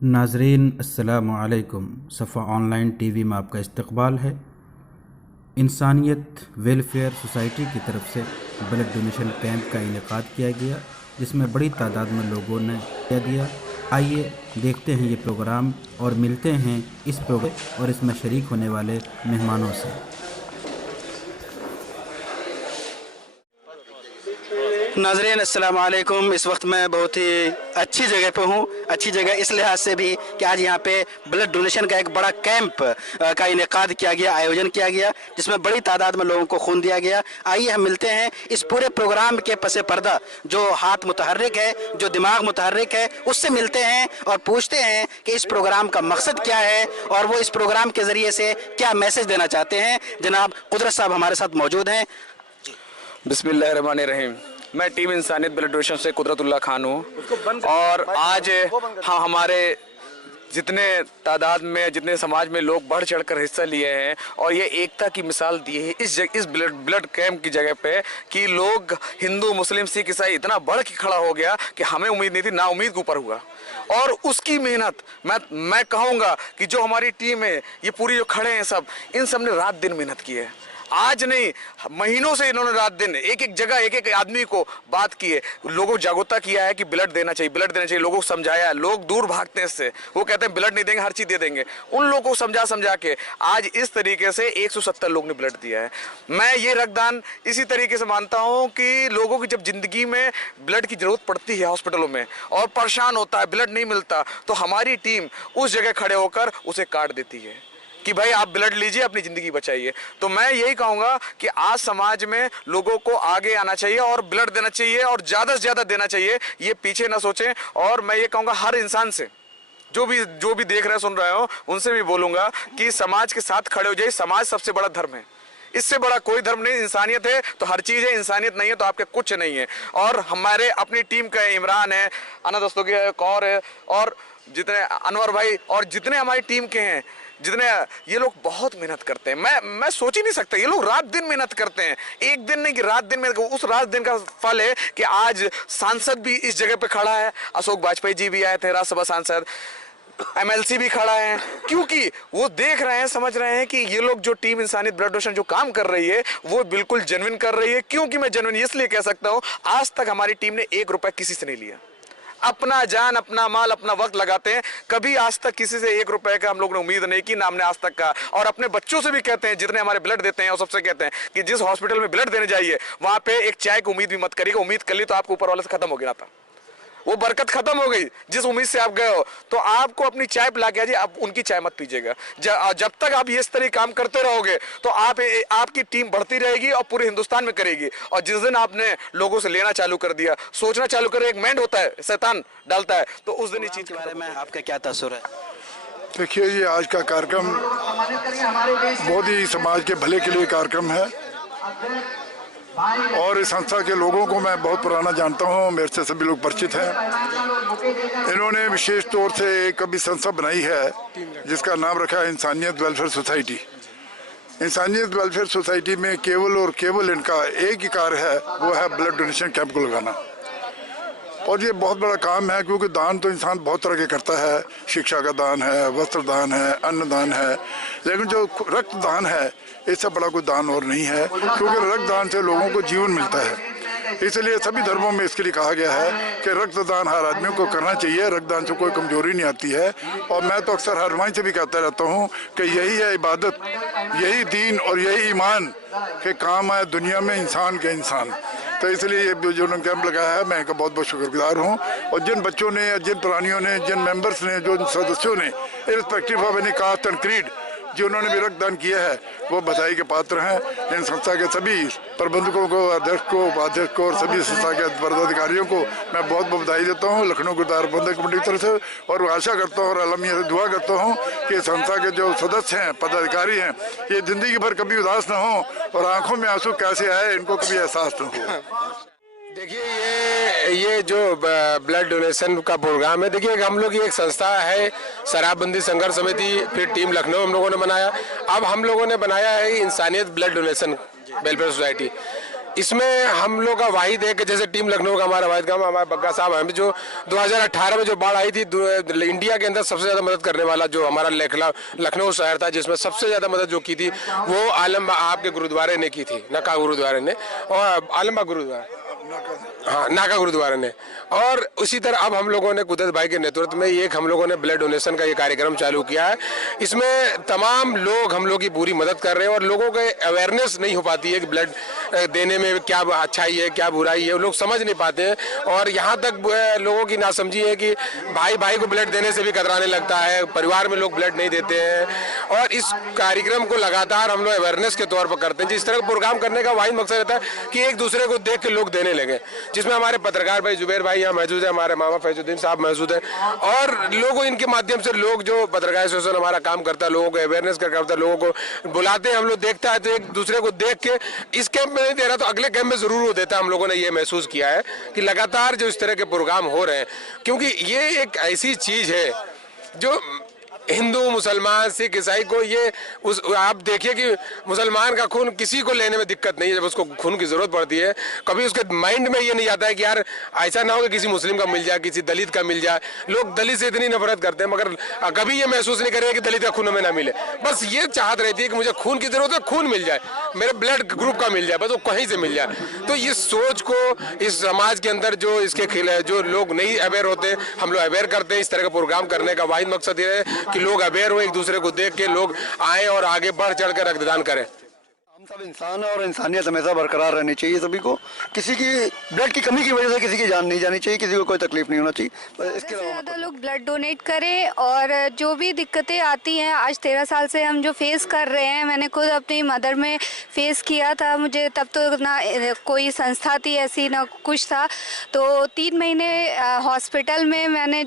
नाज़रीन अस्सलामु अलैकुम। सफ़ा ऑनलाइन टीवी में आपका इस्तकबाल है। इंसानियत वेलफेयर सोसाइटी की तरफ से ब्लड डोनेशन कैंप का इनेकाद किया गया, जिसमें बड़ी तादाद में लोगों ने हिस्सा दिया। आइए देखते हैं ये प्रोग्राम और मिलते हैं इस प्रोग्राम और इसमें शरीक होने वाले मेहमानों से। नाज़रीन अस्सलाम वालेकुम। इस वक्त मैं बहुत ही अच्छी जगह पे हूँ। अच्छी जगह इस लिहाज से भी कि आज यहाँ पे ब्लड डोनेशन का एक बड़ा कैंप का इनेकाद किया गया, आयोजन किया गया, जिसमें बड़ी तादाद में लोगों को खून दिया गया। आइए हम मिलते हैं इस पूरे प्रोग्राम के पसे पर्दा जो हाथ मुतहर्रिक है, जो दिमाग मुतहर्रिक है, उससे मिलते हैं और पूछते हैं कि इस प्रोग्राम का मकसद क्या है और वो इस प्रोग्राम के ज़रिए से क्या मैसेज देना चाहते हैं। जनाब कुदरत साहब हमारे साथ मौजूद हैं। बिस्मिल्लाहिर्रहमानिर्रहीम। मैं टीम इंसानियत ब्लड डोनेशन से कुदरतुल्लाह खान हूँ और आज हमारे जितने तादाद में जितने समाज में लोग बढ़ चढ़ कर हिस्सा लिए हैं और ये एकता की मिसाल दी है इस ब्लड कैंप की जगह पे कि लोग हिंदू मुस्लिम सिख ईसाई इतना बढ़ के खड़ा हो गया कि हमें उम्मीद नहीं थी, ना उम्मीद के ऊपर हुआ। और उसकी मेहनत मैं कहूँगा कि जो हमारी टीम है, ये पूरी जो खड़े हैं सब, इन सब ने रात दिन मेहनत की है। आज नहीं, महीनों से इन्होंने रात दिन एक एक जगह एक एक आदमी को बात की है, लोगों को जागरूकता किया है कि ब्लड देना चाहिए, ब्लड देना चाहिए। लोगों को समझाया। लोग दूर भागते हैं इससे, वो कहते हैं ब्लड नहीं देंगे, हर चीज़ दे देंगे। उन लोगों को समझा के आज इस तरीके से 170 लोग ने ब्लड दिया है। मैं ये रक्तदान इसी तरीके से मानता हूँ कि लोगों की जब जिंदगी में ब्लड की जरूरत पड़ती है हॉस्पिटलों में और परेशान होता है, ब्लड नहीं मिलता, तो हमारी टीम उस जगह खड़े होकर उसे काट देती है कि भाई आप ब्लड लीजिए, अपनी ज़िंदगी बचाइए। तो मैं यही कहूँगा कि आज समाज में लोगों को आगे आना चाहिए और ब्लड देना चाहिए और ज़्यादा से ज़्यादा देना चाहिए, ये पीछे ना सोचें। और मैं ये कहूँगा हर इंसान से, जो भी देख रहे सुन रहे हो, उनसे भी बोलूँगा कि समाज के साथ खड़े हो जाइए। समाज सबसे बड़ा धर्म है, इससे बड़ा कोई धर्म नहीं। इंसानियत है तो हर चीज़ है, इंसानियत नहीं है तो आपके कुछ नहीं है। और हमारे अपनी टीम का इमरान है, अना दोस्तों की है, कौर है, और जितने अनवर भाई और जितने हमारी टीम के हैं, जितने ये लोग बहुत मेहनत करते हैं। मैं सोच ही नहीं सकता, ये लोग रात दिन मेहनत करते हैं। एक दिन नहीं कि रात दिन मेहनत। उस रात दिन का फल है कि आज सांसद भी इस जगह पे खड़ा है। अशोक वाजपेयी जी भी आए थे, राज्यसभा सांसद, MLC भी खड़ा है, क्योंकि वो देख रहे हैं, समझ रहे हैं कि ये लोग जो टीम इंसानियत ब्लड डोनेशन जो काम कर रही है वो बिल्कुल जेन्युइन कर रही है। क्योंकि मैं जेन्युइन इसलिए कह सकता हूँ, आज तक हमारी टीम ने 1 रुपया किसी से नहीं लिया। अपना जान, अपना माल, अपना वक्त लगाते हैं। कभी आज तक किसी से 1 रुपए का हम लोग ने उम्मीद नहीं की, ना हमने आज तक का। और अपने बच्चों से भी कहते हैं, जितने हमारे ब्लड देते हैं, और सबसे कहते हैं कि जिस हॉस्पिटल में ब्लड देने जाइए वहां पे एक चाय की उम्मीद भी मत करिएगा। उम्मीद कर ली तो आपको ऊपर वाले से खत्म हो गया था, वो बरकत खत्म हो गई। जिस उम्मीद से आप गए हो, तो आपको अपनी चाय पिला के आइए, आप उनकी चाय मत पीजिएगा। जब तक आप इस तरह काम करते रहोगे तो आपकी टीम बढ़ती रहेगी और पूरे हिंदुस्तान में करेगी। और जिस दिन आपने लोगों से लेना चालू कर दिया, सोचना चालू कर, एक माइंड होता है, शैतान डालता है, तो उस दिन इस चीज के बारे में आपका क्या तासुर है? देखिए, ये आज का कार्यक्रम बहुत ही समाज के भले के लिए कार्यक्रम है और इस संस्था के लोगों को मैं बहुत पुराना जानता हूँ, मेरे से सभी लोग परिचित हैं। इन्होंने विशेष तौर से एक अभी संस्था बनाई है जिसका नाम रखा है इंसानियत वेलफेयर सोसाइटी। इंसानियत वेलफेयर सोसाइटी में केवल और केवल इनका एक ही कार्य है, वो है ब्लड डोनेशन कैंप को लगाना। और ये बहुत बड़ा काम है, क्योंकि दान तो इंसान बहुत तरह के करता है। शिक्षा का दान है, वस्त्र दान है, अन्न दान है, लेकिन जो रक्त दान है, इससे बड़ा कोई दान और नहीं है, क्योंकि रक्तदान से लोगों को जीवन मिलता है। इसलिए सभी धर्मों में इसके लिए कहा गया है कि रक्तदान हर आदमी को करना चाहिए। रक्तदान से कोई कमजोरी नहीं आती है। और मैं तो अक्सर हर माई से भी कहता रहता हूँ कि यही है इबादत, यही दीन और यही ईमान के काम है दुनिया में इंसान के इंसान। तो इसलिए ये जो उन्होंने कैंप लगाया है, मैं इनका बहुत बहुत शुक्रगुजार हूँ। और जिन बच्चों ने, जिन प्राणियों ने, जिन मेंबर्स ने, जो सदस्यों ने, irrespective of any caste and creed, जो उन्होंने भी रक्तदान किया है, वो बधाई के पात्र हैं। इन संस्था के सभी प्रबंधकों को, अध्यक्ष को, उपाध्यक्ष को और सभी संस्था के पदाधिकारियों को मैं बहुत बहुत बधाई देता हूँ लखनऊ गुरुद्वारा प्रबंधक कमेटी की तरफ से। और आशा करता हूँ और अलमिया से दुआ करता हूँ कि संस्था के जो सदस्य हैं, पदाधिकारी हैं, ये जिंदगी भर कभी उदास न हो और आंखों में आंसू कैसे आए इनको कभी एहसास न हो। देखिए, ये जो ब्लड डोनेशन का प्रोग्राम है, देखिए हम लोग की एक संस्था है शराबबंदी संघर्ष समिति, फिर टीम लखनऊ हम लोगों ने बनाया, अब हम लोगों ने बनाया है इंसानियत ब्लड डोनेशन वेलफेयर सोसाइटी। इसमें हम लोग का वाहिद है कि जैसे टीम लखनऊ का हमारा वाहिद काम हमारे बग्गा साहब हैं, जो 2018 में जो बाढ़ आई थी इंडिया के अंदर सबसे ज़्यादा मदद करने वाला जो हमारा लखनऊ शहर था, जिसमें सबसे ज़्यादा मदद जो की थी वो आलमबाग आपके गुरुद्वारे ने की थी, नका गुरुद्वारे ने और आलमबाग गुरुद्वारा, हाँ नाका गुरुद्वारा ने। और उसी तरह अब हम लोगों ने कुदरत भाई के नेतृत्व में एक हम लोगों ने ब्लड डोनेशन का ये कार्यक्रम चालू किया है। इसमें तमाम लोग हम लोग की पूरी मदद कर रहे हैं और लोगों के अवेयरनेस नहीं हो पाती है कि ब्लड देने में क्या अच्छाई है क्या बुराई है, लोग समझ नहीं पाते हैं। और यहाँ तक लोगों की नासमझी है कि भाई भाई को ब्लड देने से भी कतराने लगता है, परिवार में लोग ब्लड नहीं देते हैं। और इस कार्यक्रम को लगातार हम लोग अवेयरनेस के तौर पर करते हैं। जिस तरह प्रोग्राम करने का वाहिद मकसद रहता है कि एक दूसरे को देख के लोग देने लगे, जिसमें हमारे पत्रकार भाई जुबैर भाई यहाँ मौजूद है, हमारे मामा फैजुद्दीन साहब मौजूद है और लोगों इनके माध्यम से लोग जो पत्रकार एसोसिएशन हमारा काम करता है, लोगों को अवेयरनेस करता है, लोगों को बुलाते हैं, हम लोग देखता है तो एक दूसरे को देख के इस कैंप में नहीं दे रहा तो अगले कैंप में जरूर वो देता है। हम लोगों ने ये महसूस किया है कि लगातार जो इस तरह के प्रोग्राम हो रहे हैं, क्योंकि ये एक ऐसी चीज है जो हिंदू मुसलमान सिख ईसाई को ये आप देखिए कि मुसलमान का खून किसी को लेने में दिक्कत नहीं है। जब उसको खून की जरूरत पड़ती है कभी उसके माइंड में ये नहीं आता है कि यार ऐसा ना हो कि किसी मुस्लिम का मिल जाए, किसी दलित का मिल जाए। लोग दलित से इतनी नफरत करते हैं मगर कभी ये महसूस नहीं करेंगे कि दलित का खून हमें ना मिले। बस ये चाहत रहती है कि मुझे खून की जरूरत है, खून मिल जाए, मेरे ब्लड ग्रुप का मिल जाए, बस वो कहीं से मिल जाए। तो इस सोच को इस समाज के अंदर जो इसके खिलाफ जो लोग नहीं अवेयर होते, हम लोग अवेयर करते हैं। इस तरह का प्रोग्राम करने का वाहिद मकसद ये है कि लोग अवेयर हो, एक दूसरे को देख के लोग आए और आगे बढ़ चढ़ कर रक्तदान करें। हम सब इंसान है और इंसानियत हमेशा बरकरार रहनी चाहिए सभी को। किसी की ब्लड की कमी की वजह से किसी की जान नहीं जानी चाहिए, किसी को कोई तकलीफ नहीं होना चाहिए। इसके ज़्यादा लोग ब्लड डोनेट करें और जो भी दिक्कतें आती हैं आज 13 साल से हम जो फेस कर रहे हैं, मैंने खुद अपनी मदर में फेस किया था। मुझे तब तो ना कोई संस्था थी ऐसी ना कुछ था, तो 3 महीने हॉस्पिटल में मैंने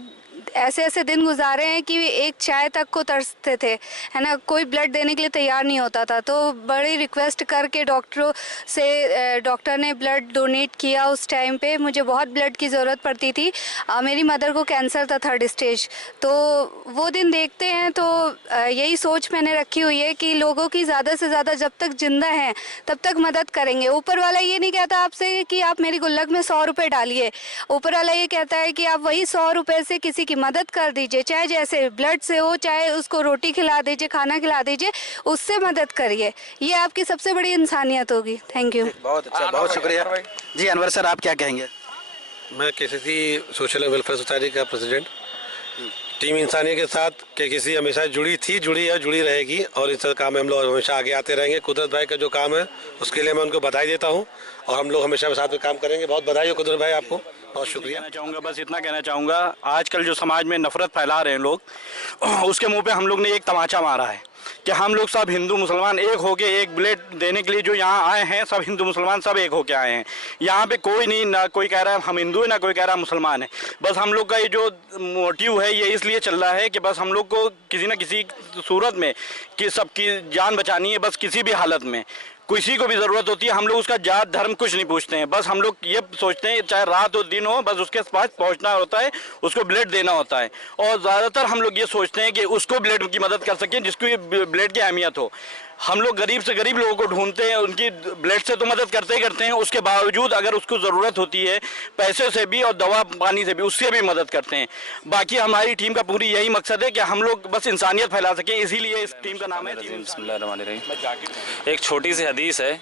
ऐसे ऐसे दिन गुजारे हैं कि एक चाय तक को तरसते थे, है ना। कोई ब्लड देने के लिए तैयार नहीं होता था, तो बड़ी रिक्वेस्ट करके डॉक्टरों से डॉक्टर ने ब्लड डोनेट किया। उस टाइम पे मुझे बहुत ब्लड की ज़रूरत पड़ती थी। मेरी मदर को कैंसर था 3rd स्टेज। तो वो दिन देखते हैं तो यही सोच मैंने रखी हुई है कि लोगों की ज़्यादा से ज़्यादा जब तक जिंदा हैं तब तक मदद करेंगे। ऊपर वाला ये नहीं कहता आपसे कि आप मेरी गुल्लक में 100 रुपये डालिए, ऊपर वाला ये कहता है कि आप वही 100 रुपये से किसी की मदद कर दीजिए, चाहे जैसे ब्लड से हो, चाहे उसको रोटी खिला दीजिए, खाना खिला दीजिए, उससे मदद करिए। ये आपकी सबसे बड़ी इंसानियत होगी। Thank you. बहुत अच्छा, बहुत शुक्रिया जी। अनवर सर, आप क्या कहेंगे? मैं केसीसी सोशल वेलफेयर सोसाइटी का प्रेसिडेंट। टीम इंसानियत के साथ केसीसी हमेशा जुड़ी थी, जुड़ी है, जुड़ी रहेगी और इस तरह काम में हम लोग हमेशा आगे आते रहेंगे। कुदरत भाई का जो काम है उसके लिए मैं उनको बधाई देता हूँ और हम लोग हमेशा साथ में काम करेंगे। बहुत बधाई हो कुदरत भाई, आपको बहुत शुक्रिया। बस इतना कहना चाहूँगा, आजकल जो समाज में नफरत फैला रहे हैं लोग, उसके मुंह पे हम लोग ने एक तमाचा मारा है कि हम लोग सब हिंदू मुसलमान एक होके एक ब्लड देने के लिए जो यहाँ आए हैं, सब हिंदू मुसलमान सब एक होके आए हैं। यहाँ पे कोई नहीं, ना कोई कह रहा है हम हिंदू है, ना कोई कह रहा है मुसलमान है। बस हम लोग का ये जो मोटिव है ये इसलिए चल रहा है कि बस हम लोग को किसी न किसी सूरत में कि सबकी जान बचानी है। बस किसी भी हालत में किसी को भी ज़रूरत होती है, हम लोग उसका जात धर्म कुछ नहीं पूछते हैं। बस हम लोग ये सोचते हैं चाहे रात हो दिन हो, बस उसके पास पहुंचना होता है, उसको ब्लड देना होता है। और ज़्यादातर हम लोग ये सोचते हैं कि उसको ब्लड की मदद कर सकें जिसको ये ब्लड की अहमियत हो। हम लोग गरीब से गरीब लोगों को ढूंढते हैं, उनकी ब्लड से तो मदद करते ही करते हैं, उसके बावजूद अगर उसको ज़रूरत होती है पैसे से भी और दवा पानी से भी, उससे भी मदद करते हैं। बाकी हमारी टीम का पूरी यही मकसद है कि हम लोग बस इंसानियत फैला सकें, इसीलिए इस टीम का नाम है टीम। एक छोटी सी हदीस है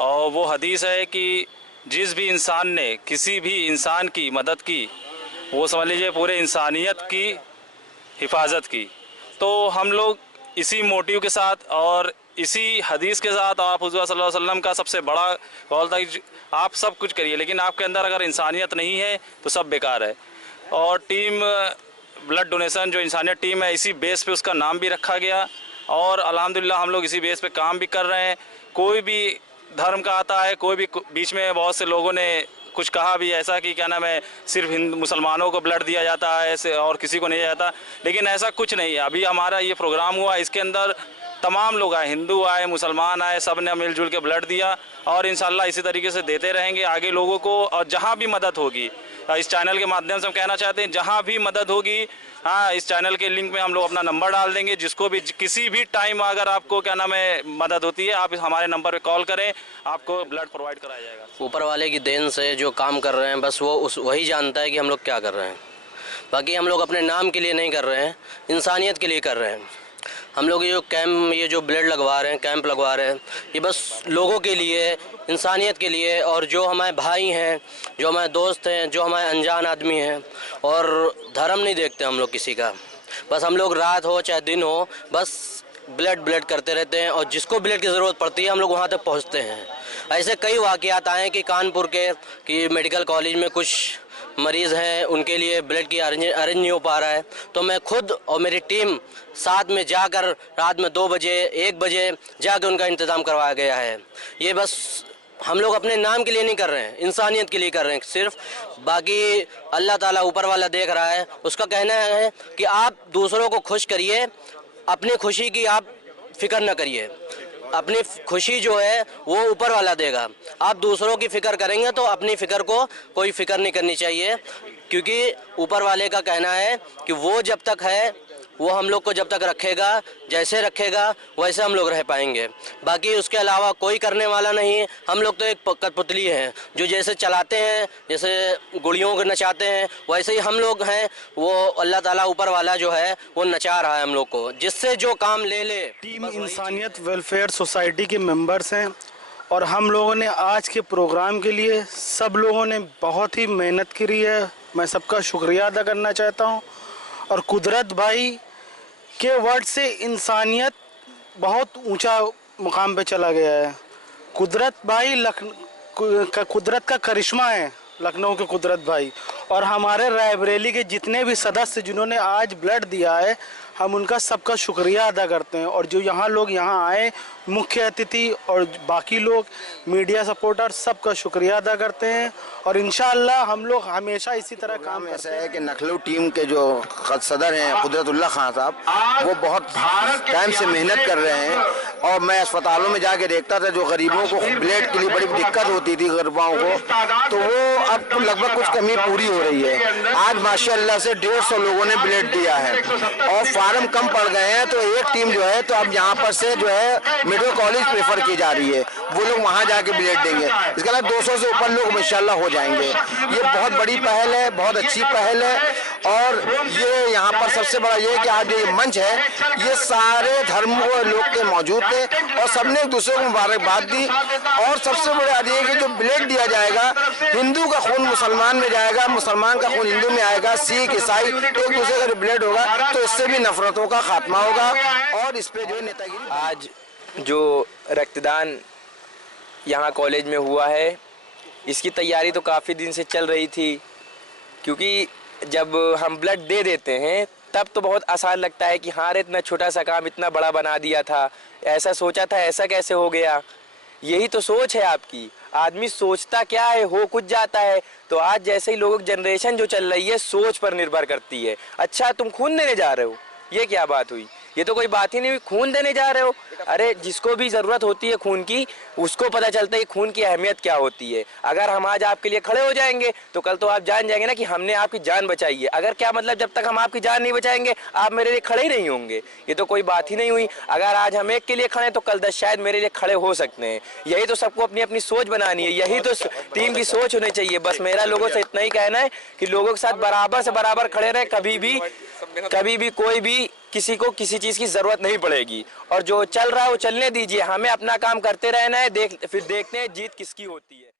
और वो हदीस है कि जिस भी इंसान ने किसी भी इंसान की मदद की, वो समझ लीजिए पूरे इंसानियत की हिफाजत की। तो हम लोग इसी मोटिव के साथ और इसी हदीस के साथ, आप हुज़ूर सल्लल्लाहु अलैहि वसल्लम का सबसे बड़ा कौल था कि आप सब कुछ करिए लेकिन आपके अंदर अगर इंसानियत नहीं है तो सब बेकार है। और टीम ब्लड डोनेशन जो इंसानियत टीम है, इसी बेस पे उसका नाम भी रखा गया और अल्हम्दुलिल्लाह हम लोग इसी बेस पे काम भी कर रहे हैं। कोई भी धर्म का आता है, कोई भी, बीच में बहुत से लोगों ने कुछ कहा भी ऐसा कि क्या नाम है सिर्फ हिंदू मुसलमानों को ब्लड दिया जाता है ऐसे और किसी को नहीं दिया जाता, लेकिन ऐसा कुछ नहीं है। अभी हमारा ये प्रोग्राम हुआ, इसके अंदर तमाम लोग आए, हिंदू आए, मुसलमान आए, सब ने मिलजुल के ब्लड दिया और इंशाल्लाह इसी तरीके से देते रहेंगे आगे लोगों को। और जहाँ भी मदद होगी, इस चैनल के माध्यम से हम कहना चाहते हैं, जहाँ भी मदद होगी, हाँ, इस चैनल के लिंक में हम लोग अपना नंबर डाल देंगे। जिसको भी किसी भी टाइम अगर आपको क्या नाम है मदद होती है, आप हमारे नंबर पे कॉल करें, आपको ब्लड प्रोवाइड कराया जाएगा। ऊपर वाले की देन से जो काम कर रहे हैं, बस वही जानता है कि हम लोग क्या कर रहे हैं। बाकी हम लोग अपने नाम के लिए नहीं कर रहे हैं, इंसानियत के लिए कर रहे हैं। हम लोग ये जो ब्लड लगवा रहे हैं, कैंप लगवा रहे हैं, ये बस लोगों के लिए, इंसानियत के लिए। और जो हमारे भाई हैं, जो हमारे दोस्त हैं, जो हमारे अनजान आदमी हैं, और धर्म नहीं देखते हम लोग किसी का। बस हम लोग रात हो चाहे दिन हो, बस ब्लड करते रहते हैं। और जिसको ब्लड की ज़रूरत पड़ती है, हम लोग वहाँ तक पहुँचते हैं। ऐसे कई वाक़यात आए कि कानपुर के मेडिकल कॉलेज में कुछ मरीज़ हैं, उनके लिए ब्लड की अरेंज नहीं हो पा रहा है, तो मैं खुद और मेरी टीम साथ में जाकर रात में 2 बजे 1 बजे जाकर उनका इंतज़ाम करवाया गया है। ये बस हम लोग अपने नाम के लिए नहीं कर रहे हैं, इंसानियत के लिए कर रहे हैं सिर्फ। बाकी अल्लाह ताला ऊपर वाला देख रहा है, उसका कहना है कि आप दूसरों को खुश करिए, अपनी खुशी की आप फिक्र न करिए। अपनी खुशी जो है वो ऊपर वाला देगा। आप दूसरों की फ़िक्र करेंगे तो अपनी फ़िक्र को कोई फ़िक्र नहीं करनी चाहिए, क्योंकि ऊपर वाले का कहना है कि वो जब तक है, वो हम लोग को जब तक रखेगा, जैसे रखेगा वैसे हम लोग रह पाएंगे। बाकी उसके अलावा कोई करने वाला नहीं है। हम लोग तो एक कठपुतली हैं, जो जैसे चलाते हैं, जैसे गुड़ियों को नचाते हैं, वैसे ही हम लोग हैं। वो अल्लाह ताला ऊपर वाला जो है वो नचा रहा है हम लोग को, जिससे जो काम ले ले। टीम इंसानियत वेलफेयर सोसाइटी के मेंबर्स हैं और हम लोगों ने आज के प्रोग्राम के लिए सब लोगों ने बहुत ही मेहनत करी है। मैं सबका शुक्रिया अदा करना चाहता हूँ। और कुदरत भाई के वर्ड से इंसानियत बहुत ऊंचा मुकाम पे चला गया है। कुदरत भाई कुदरत का करिश्मा है, लखनऊ के कुदरत भाई। और हमारे रायबरेली के जितने भी सदस्य जिन्होंने आज ब्लड दिया है, हम उनका सबका शुक्रिया अदा करते हैं। और जो यहाँ लोग यहाँ आए, मुख्य अतिथि और बाकी लोग, मीडिया सपोर्टर, सबका शुक्रिया अदा करते हैं। और इंशाअल्लाह हम लोग हमेशा इसी तरह काम ऐसा है कि लखनऊ टीम के जो सदर हैं कुदरतुल्लाह खान साहब, वो बहुत टाइम से मेहनत कर रहे हैं। और मैं अस्पतालों में जाके देखता था, जो गरीबों को ब्लड के लिए बड़ी दिक्कत होती थी गरीबाओं को, तो वो अब तो लगभग कुछ कमी पूरी हो रही है। आज माशाअल्लाह से 150 लोगों ने ब्लड दिया है और फार्म कम पड़ गए हैं, तो एक टीम जो है तो अब यहाँ पर से जो है मेडिकल कॉलेज प्रेफर की जा रही है, वो लोग वहाँ जाके ब्लड देंगे। इसके अलावा 200 से ऊपर लोग इंशाल्लाह हो जाएंगे। ये बहुत बड़ी पहल है, बहुत अच्छी पहल है। और ये यहाँ पर सबसे बड़ा ये कि आज ये मंच है, ये सारे धर्म लोग के मौजूद थे और सबने एक दूसरे को मुबारकबाद दी। और सबसे बड़ी बात ये कि जो ब्लड दिया जाएगा, हिंदू का खून मुसलमान में जाएगा, मुसलमान का खून हिंदू में आएगा, सिख ईसाई एक दूसरे का ब्लड होगा, तो इससे भी नफरतों का खात्मा होगा। और इस पे जो है नेतागिरी। आज जो रक्तदान यहाँ कॉलेज में हुआ है, इसकी तैयारी तो काफ़ी दिन से चल रही थी, क्योंकि जब हम ब्लड दे देते हैं तब तो बहुत आसान लगता है कि हाँ रे, इतना छोटा सा काम इतना बड़ा बना दिया था, ऐसा सोचा था, ऐसा कैसे हो गया। यही तो सोच है आपकी। आदमी सोचता क्या है, हो कुछ जाता है। तो आज जैसे ही लोगों की जनरेशन जो चल रही है, सोच पर निर्भर करती है। अच्छा, तुम खून देने जा रहे हो, ये क्या बात हुई? ये तो कोई बात ही नहीं हुई, खून देने जा रहे हो। अरे जिसको भी ज़रूरत होती है खून की, उसको पता चलता है खून की अहमियत क्या होती है। अगर हम आज आपके लिए खड़े हो जाएंगे तो कल तो आप जान जाएंगे ना कि हमने आपकी जान बचाई है। अगर क्या मतलब, जब तक हम आपकी जान नहीं बचाएंगे आप मेरे लिए खड़े ही नहीं होंगे। ये तो कोई बात ही नहीं हुई। अगर आज हम एक के लिए खड़े तो कल 10 शायद मेरे लिए खड़े हो सकते हैं। यही तो सबको अपनी अपनी सोच बनानी है, यही तो टीम की सोच होनी चाहिए। बस मेरा लोगों से इतना ही कहना है कि लोगों के साथ बराबर से बराबर खड़े रहे। कभी भी कोई भी किसी को किसी चीज़ की ज़रूरत नहीं पड़ेगी। और जो चल रहा है वो चलने दीजिए, हमें अपना काम करते रहना है। फिर देखते हैं जीत किसकी होती है।